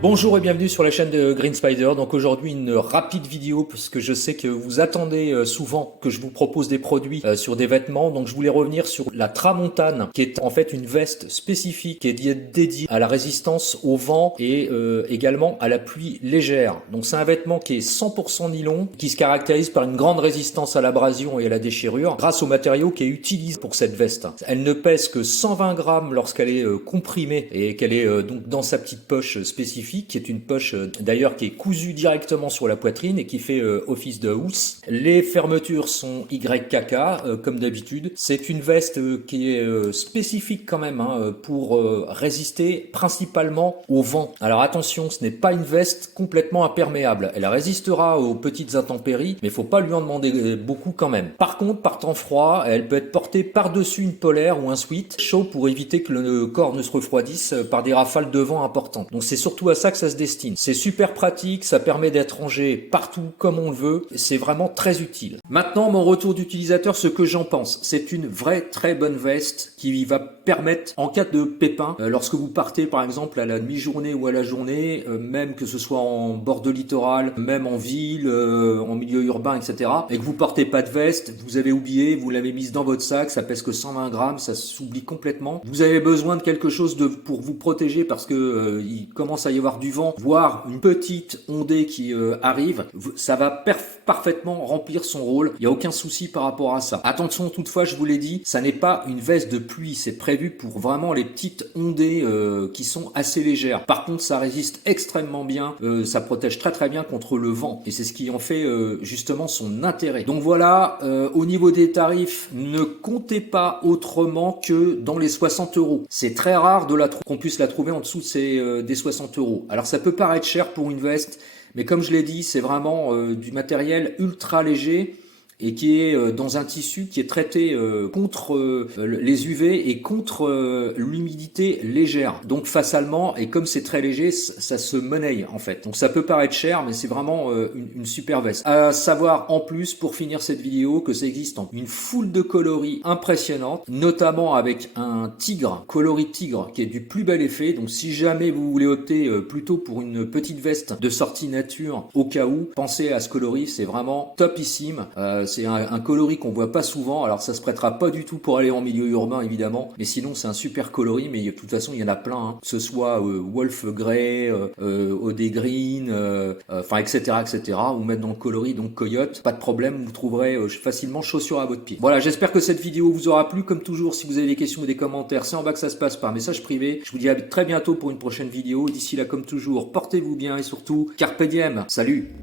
Bonjour et bienvenue sur la chaîne de Green Spider. Donc aujourd'hui une rapide vidéo puisque je sais que vous attendez souvent que je vous propose des produits sur des vêtements. Donc je voulais revenir sur la Tramontane qui est en fait une veste spécifique qui est dédiée à la résistance au vent et également à la pluie légère. Donc c'est un vêtement qui est 100% nylon qui se caractérise par une grande résistance à l'abrasion et à la déchirure grâce au matériau qui est utilisé pour cette veste. Elle ne pèse que 120 grammes lorsqu'elle est comprimée et qu'elle est donc dans sa petite poche spécifique, qui est une poche d'ailleurs qui est cousue directement sur la poitrine et qui fait office de housse. Les fermetures sont YKK comme d'habitude. C'est une veste qui est spécifique quand même pour résister principalement au vent. Alors attention, ce n'est pas une veste complètement imperméable. Elle résistera aux petites intempéries, mais il faut pas lui en demander beaucoup quand même. Par contre, par temps froid, elle peut être portée par-dessus une polaire ou un sweat chaud pour éviter que le corps ne se refroidisse par des rafales de vent importantes. Donc c'est surtout à ça que ça se destine. C'est super pratique, ça permet d'être rangé partout comme on le veut, c'est vraiment très utile. Maintenant, mon retour d'utilisateur, ce que j'en pense, c'est une vraie très bonne veste qui va permettre, en cas de pépin, lorsque vous partez par exemple à la demi-journée ou à la journée, même que ce soit en bord de littoral, même en ville, en milieu urbain, etc., et que vous portez pas de veste, vous avez oublié, vous l'avez mise dans votre sac, ça pèse que 120 grammes, ça s'oublie complètement. Vous avez besoin de quelque chose pour vous protéger parce que il commence à y avoir du vent, voire une petite ondée qui arrive, ça va parfaitement remplir son rôle. Il n'y a aucun souci par rapport à ça. Attention toutefois, je vous l'ai dit, ça n'est pas une veste de pluie, c'est prévu pour vraiment les petites ondées qui sont assez légères. Par contre, ça résiste extrêmement bien, ça protège très bien contre le vent et c'est ce qui en fait justement son intérêt. Donc voilà, au niveau des tarifs, ne comptez pas autrement que dans les 60 €. C'est très rare qu'on puisse la trouver en dessous des 60 €. Alors ça peut paraître cher pour une veste, mais comme je l'ai dit, c'est vraiment du matériel ultra léger et qui est dans un tissu qui est traité contre les UV et contre l'humidité légère. Donc facialement, et comme c'est très léger, ça se monnaie en fait. Donc ça peut paraître cher, mais c'est vraiment une super veste. À savoir en plus, pour finir cette vidéo, que ça existe en une foule de coloris impressionnante, notamment avec un tigre, coloris tigre, qui est du plus bel effet. Donc si jamais vous voulez opter plutôt pour une petite veste de sortie nature, au cas où, pensez à ce coloris, c'est vraiment topissime. C'est un coloris qu'on voit pas souvent, alors ça se prêtera pas du tout pour aller en milieu urbain évidemment, mais sinon c'est un super coloris, mais de toute façon il y en a plein, que ce soit Wolf Grey, OD Green, enfin etc., ou même dans le coloris donc Coyote, pas de problème, vous trouverez facilement chaussures à votre pied. Voilà, j'espère que cette vidéo vous aura plu. Comme toujours, si vous avez des questions ou des commentaires, c'est en bas que ça se passe par message privé. Je vous dis à très bientôt pour une prochaine vidéo. D'ici là, comme toujours, portez-vous bien et surtout, carpe diem. Salut!